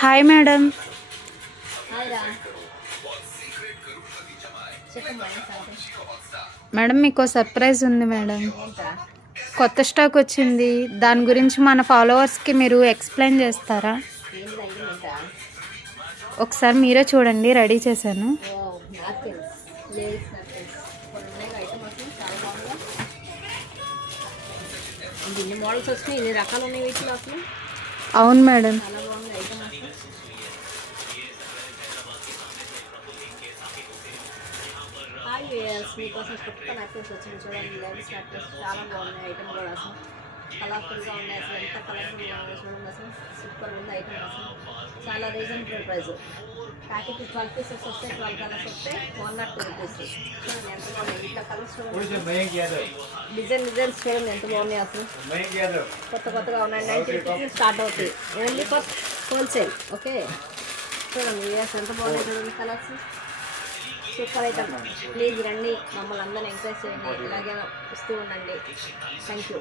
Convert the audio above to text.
Hi madam. Madam మీకు surprise ఉంది madam. కొత్త స్టాక్ వచ్చింది, దాని గురించి మన ఫాలోవర్స్కి మీరు ఎక్స్ప్లెయిన్ చేస్తారా? ఒకసారి మీరే చూడండి, రెడీ చేశాను. మోడల్స్ వచ్చినాయి, ఇన్ని రకాలు ఉన్నాయి వీటిలో అసలు. అవును మేడం. చాలా బాగుంది ఐటమ్ అసలు. హాయ్ వేయర్స్, మీకోసం కొత్త నెక్లెస్ వచ్చింది చూడండి. లేడీస్ నెక్లెస్ చాలా బాగున్నాయి ఐటమ్ కూడా అసలు. కలర్ఫుల్గా ఉన్నాయి అసలు, ఎంత కలర్ఫుల్గా ఉన్నాయి చూడండి అసలు. సూపర్ ఉంది ఐటమ్ అసలు. చాలా రీజనబుల్ ప్రైస్. ప్యాకెట్ 12 పీసెస్ వస్తాయి, 12 కలర్స్ వస్తాయి, 102 రూపీస్. చూడండి ఎంత బాగున్నాయి. ఇట్లా కలర్స్ చూడండి, డిజైన్స్ చూడండి ఎంత బాగున్నాయి అసలు. కొత్తగా ఉన్నాయి. 90 రూపీస్ స్టార్ట్ అవుతాయి, ఓన్లీ ఫర్ హోల్సేల్. ఓకే చూడండి ఇయర్స్ ఎంత బాగున్నాయి చూడండి కలర్స్. Super item. ప్లీజ్ రండి, మమ్మల్ని అందరినీ ఎంకరేజ్ చేయండి, ఇలాగే వస్తూ ఉండండి. Thank you.